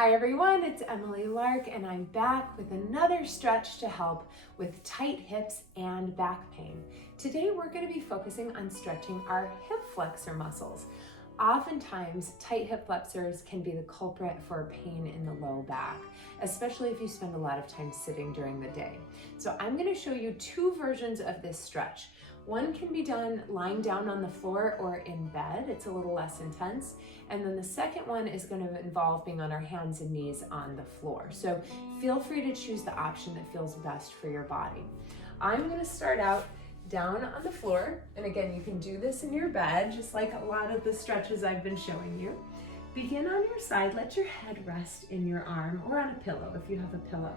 Hi everyone, it's Emily Lark and I'm back with another stretch to help with tight hips and back pain. Today we're going to be focusing on stretching our hip flexor muscles. Oftentimes, tight hip flexors can be the culprit for pain in the low back, especially if you spend a lot of time sitting during the day. So I'm going to show you two versions of this stretch. One can be done lying down on the floor or in bed. It's a little less intense. And then the second one is going to involve being on our hands and knees on the floor. So feel free to choose the option that feels best for your body. I'm going to start out down on the floor. And again, you can do this in your bed, just like a lot of the stretches I've been showing you. Begin on your side. Let your head rest in your arm or on a pillow if you have a pillow.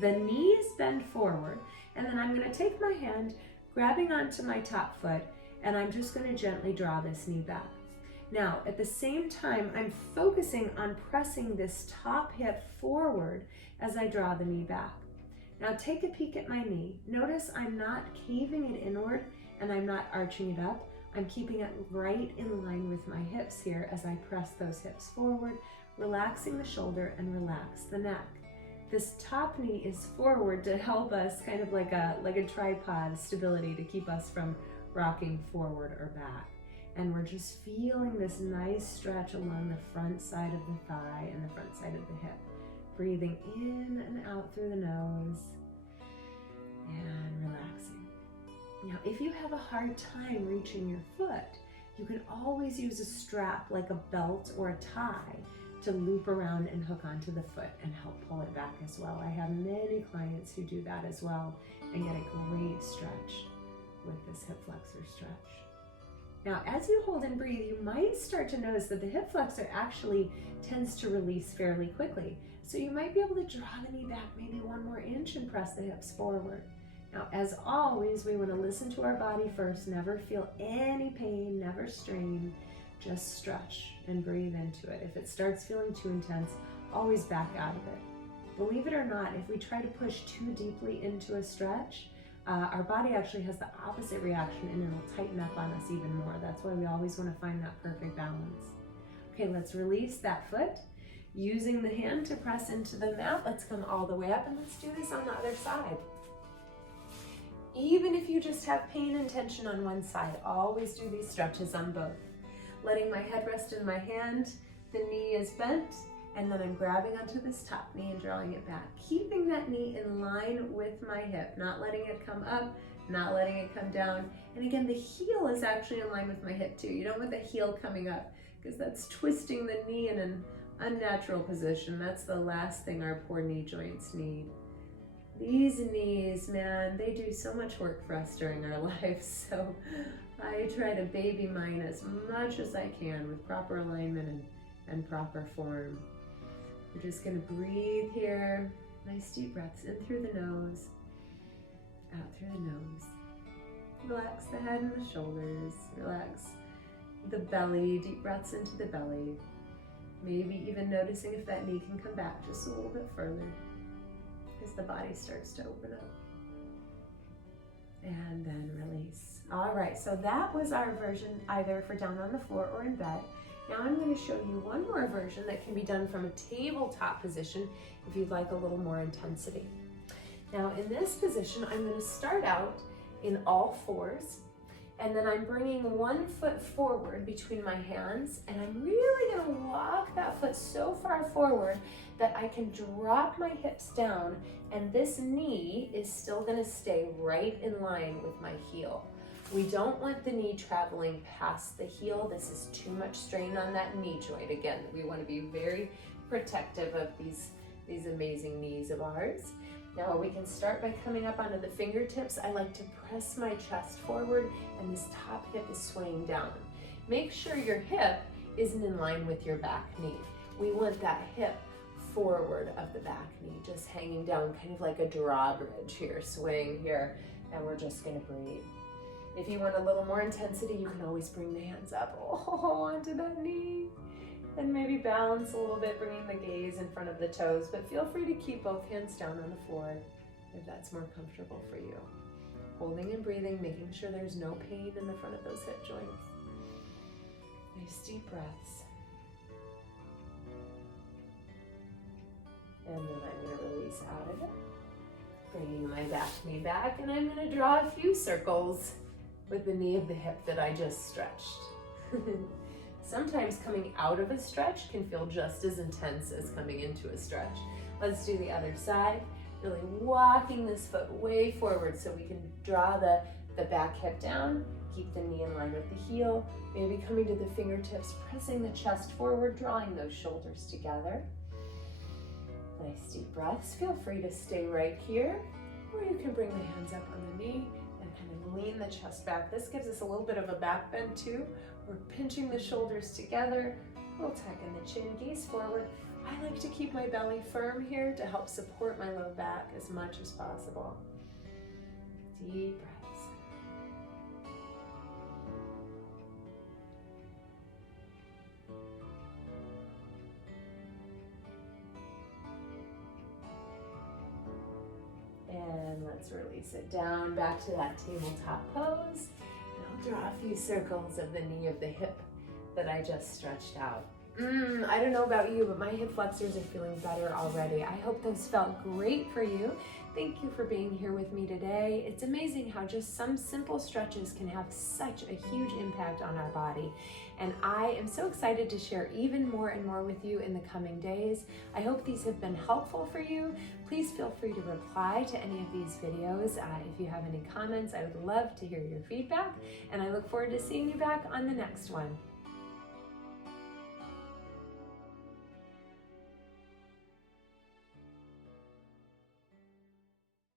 The knees bend forward. And then I'm going to take my hand, grabbing onto my top foot, and I'm just going to gently draw this knee back. Now, at the same time, I'm focusing on pressing this top hip forward as I draw the knee back. Now, take a peek at my knee. Notice I'm not caving it inward and I'm not arching it up. I'm keeping it right in line with my hips here as I press those hips forward, relaxing the shoulder and relax the neck. This top knee is forward to help us kind of like a tripod stability to keep us from rocking forward or back. And we're just feeling this nice stretch along the front side of the thigh and the front side of the hip. Breathing in and out through the nose and relaxing. Now, if you have a hard time reaching your foot, you can always use a strap like a belt or a tie to loop around and hook onto the foot and help pull it back as well. I have many clients who do that as well and get a great stretch with this hip flexor stretch. Now, as you hold and breathe, you might start to notice that the hip flexor actually tends to release fairly quickly. So you might be able to draw the knee back maybe 1 more inch and press the hips forward. Now, as always, we want to listen to our body first, never feel any pain, never strain. Just stretch and breathe into it. If it starts feeling too intense, always back out of it. Believe it or not, if we try to push too deeply into a stretch, our body actually has the opposite reaction and it'll tighten up on us even more. That's why we always want to find that perfect balance. Okay, let's release that foot. Using the hand to press into the mat, let's come all the way up and let's do this on the other side. Even if you just have pain and tension on one side, always do these stretches on both. Letting my head rest in my hand, the knee is bent, and then I'm grabbing onto this top knee and drawing it back. Keeping that knee in line with my hip, not letting it come up, not letting it come down. And again, the heel is actually in line with my hip too. You don't want the heel coming up because that's twisting the knee in an unnatural position. That's the last thing our poor knee joints need. These knees, man, they do so much work for us during our lives. So I try to baby mine as much as I can with proper alignment and proper form. We're just gonna breathe here. Nice deep breaths in through the nose, out through the nose. Relax the head and the shoulders. Relax the belly, deep breaths into the belly. Maybe even noticing if that knee can come back just a little bit further as the body starts to open up. And then release. All right, so that was our version either for down on the floor or in bed. Now I'm going to show you one more version that can be done from a tabletop position if you'd like a little more intensity. Now in this position, I'm going to start out in all fours, and then I'm bringing 1 foot forward between my hands, and I'm really going to walk that foot so far forward that I can drop my hips down, and this knee is still going to stay right in line with my heel. We don't want the knee traveling past the heel. This is too much strain on that knee joint. Again, we want to be very protective of these amazing knees of ours. Now we can start by coming up onto the fingertips. I like to press my chest forward and this top hip is swaying down. Make sure your hip isn't in line with your back knee. We want that hip forward of the back knee, just hanging down kind of like a drawbridge here, swaying here, and we're just gonna breathe. If you want a little more intensity, you can always bring the hands up onto that knee and maybe balance a little bit, bringing the gaze in front of the toes, but feel free to keep both hands down on the floor if that's more comfortable for you. Holding and breathing, making sure there's no pain in the front of those hip joints. Nice deep breaths. And then I'm going to release out of it. Bringing my back knee back, and I'm going to draw a few circles with the knee of the hip that I just stretched. Sometimes coming out of a stretch can feel just as intense as coming into a stretch. Let's do the other side. Really walking this foot way forward so we can draw the back hip down, keep the knee in line with the heel, maybe coming to the fingertips, pressing the chest forward, drawing those shoulders together. Nice deep breaths. Feel free to stay right here, or you can bring the hands up on the knee and kind of lean the chest back. This gives us a little bit of a back bend too. We're pinching the shoulders together. We'll tuck in the chin, gaze forward. I like to keep my belly firm here to help support my low back as much as possible. Deep breaths. And let's release it down back to that tabletop pose. And I'll draw a few circles of the knee of the hip that I just stretched out. I don't know about you, but my hip flexors are feeling better already. I hope those felt great for you. Thank you for being here with me today. It's amazing how just some simple stretches can have such a huge impact on our body. And I am so excited to share even more and more with you in the coming days. I hope these have been helpful for you. Please feel free to reply to any of these videos. If you have any comments, I would love to hear your feedback. And I look forward to seeing you back on the next one.